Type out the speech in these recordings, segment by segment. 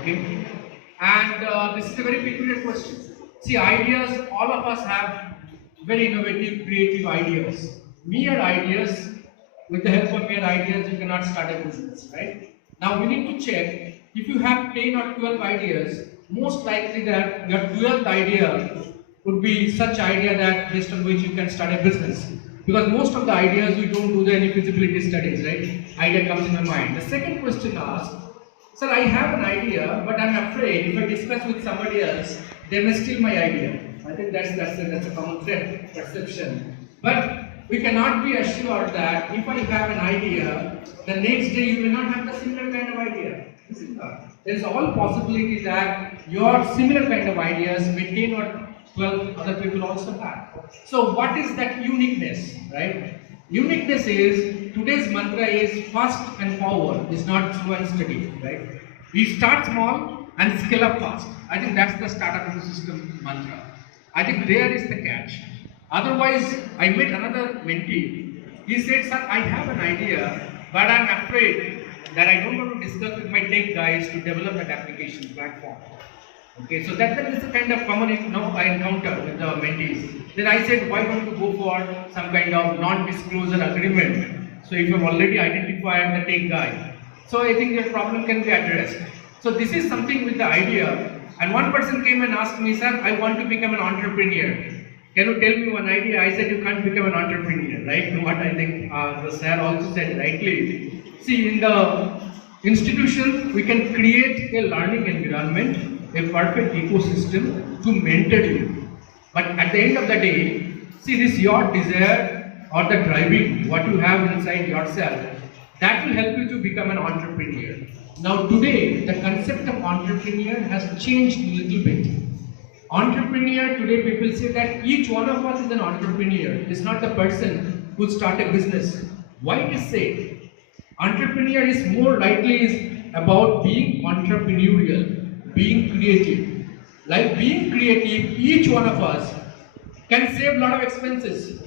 Okay, and this is a very peculiar question. See, ideas, all of us have very innovative, creative ideas. Mere ideas, with the help of mere ideas, you cannot start a business, right? Now we need to check if you have 10 or 12 ideas, most likely that your 12th idea would be such idea that based on which you can start a business. Because most of the ideas we don't do any feasibility studies, right? Idea comes in my mind. The second question asks, sir, I have an idea, but I'm afraid if I discuss with somebody else, they may steal my idea. I think that's a common threat perception. But we cannot be assured that if I have an idea, the next day you may not have the similar kind of idea. There is all possibility that your similar kind of ideas may 10 or 12 other people also have. So what is that uniqueness, right? Uniqueness is, today's mantra is fast and forward, is not slow and steady, right? We start small and scale up fast. I think that's the startup ecosystem mantra. I think there is the catch. Otherwise, I met another mentee. He said, sir, I have an idea, but I'm afraid that I don't want to discuss with my tech guys to develop that application platform. Okay, so that is the kind of common I encounter with the mentees. Then I said, why don't you go for some kind of non-disclosure agreement? So if you've already identified the tech guy, so I think your problem can be addressed. So this is something with the idea. And one person came and asked me, sir, I want to become an entrepreneur. Can you tell me one idea? I said, you can't become an entrepreneur, right? What I think the sir also said rightly. See, in the institution, we can create a learning environment, a perfect ecosystem to mentor you. But at the end of the day, see, this your desire or the driving, what you have inside yourself, that will help you to become an entrepreneur. Now today, the concept of entrepreneur has changed a little bit. Entrepreneur, today people say that each one of us is an entrepreneur. It's not the person who start a business. Why it is said? Entrepreneur is more likely is about being entrepreneurial, being creative. Like being creative, each one of us can save a lot of expenses,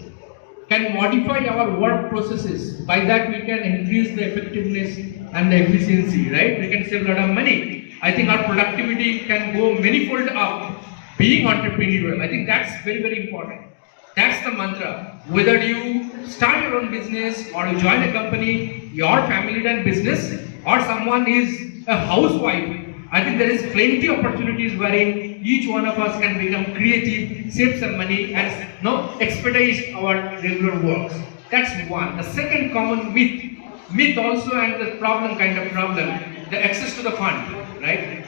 can modify our work processes. By that we can increase the effectiveness and the efficiency, right? We can save a lot of money. I think our productivity can go many-fold up. Being entrepreneurial, I think that's very, very important. That's the mantra. Whether you start your own business or you join a company, your family-run business, or someone is a housewife, I think there is plenty of opportunities wherein each one of us can become creative, save some money, and expedite our regular works. That's one. The second common myth also, and the kind of problem, the access to the fund, right?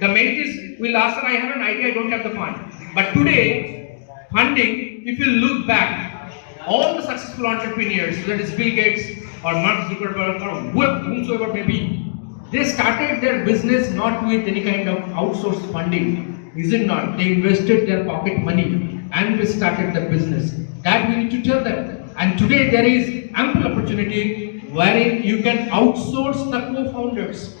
The mentees will ask, I have an idea, I don't have the fund. But today, funding, if you look back, all the successful entrepreneurs, whether it's Bill Gates or Mark Zuckerberg or whomsoever may be, they started their business not with any kind of outsourced funding. Is it not? They invested their pocket money and they started the business. That we need to tell them. And today there is ample opportunity wherein you can outsource the co-founders.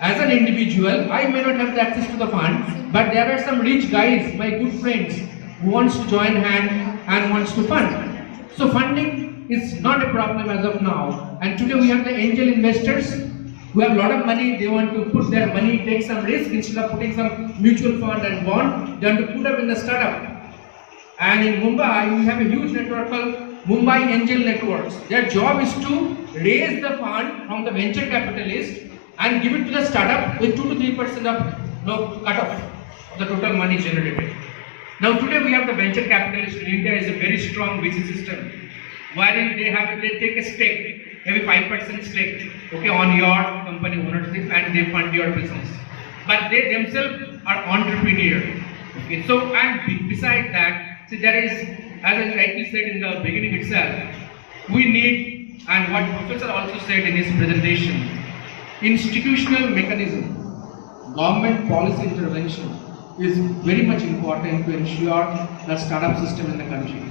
As an individual, I may not have the access to the fund, but there are some rich guys, my good friends, who wants to join hand and wants to fund. So funding is not a problem as of now. And today we have the angel investors who have a lot of money. They want to put their money, take some risk instead of putting some mutual fund and bond. They want to put up in the startup. And in Mumbai, we have a huge network called Mumbai Angel Networks. Their job is to raise the fund from the venture capitalists and give it to the startup with 2 to 3% of cut-off of the total money generated. Now today we have the venture capitalists in India is a very strong VC system, wherein they take a stake, maybe 5% stake, okay, on your company ownership, and they fund your business. But they themselves are entrepreneur. Okay, so and beside that, see, there is, as I rightly said in the beginning itself, we need, and what Professor also said in his presentation, institutional mechanism, government policy intervention is very much important to ensure the startup system in the country.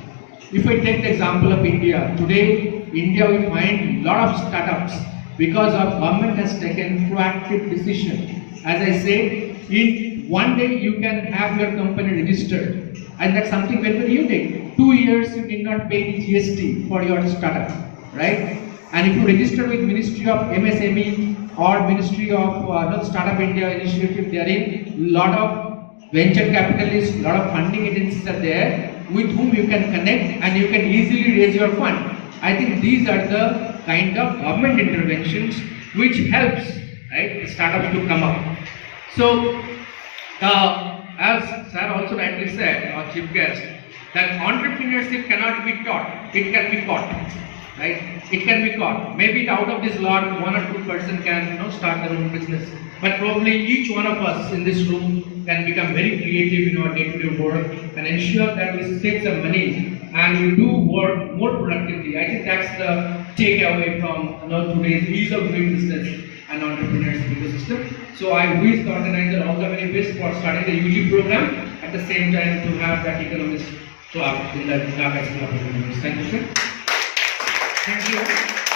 If I take the example of India, today India will find a lot of startups because our government has taken proactive decision. As I said, in one day you can have your company registered, and that's something very, very unique. 2 years you did not pay the GST for your startup, right? And if you register with Ministry of MSME, or Ministry of Startup India initiative, they are in lot of venture capitalists, lot of funding agencies are there with whom you can connect and you can easily raise your fund. I think these are the kind of government interventions which helps, right, startups to come up. So, as Sir also rightly said, our chief guest, that entrepreneurship cannot be taught, it can be caught, right? It can be caught. Maybe out of this lot, 1 or 2 person can start their own business, but probably each one of us in this room can become very creative in our day-to-day work and ensure that we save some money and we do work more productively. I think that's the takeaway from today's ease of doing business and entrepreneurship ecosystem. So I wish the organizer all the very best for starting the UG program, at the same time to have that economist club in the club as club. Thank you, sir. Thank you.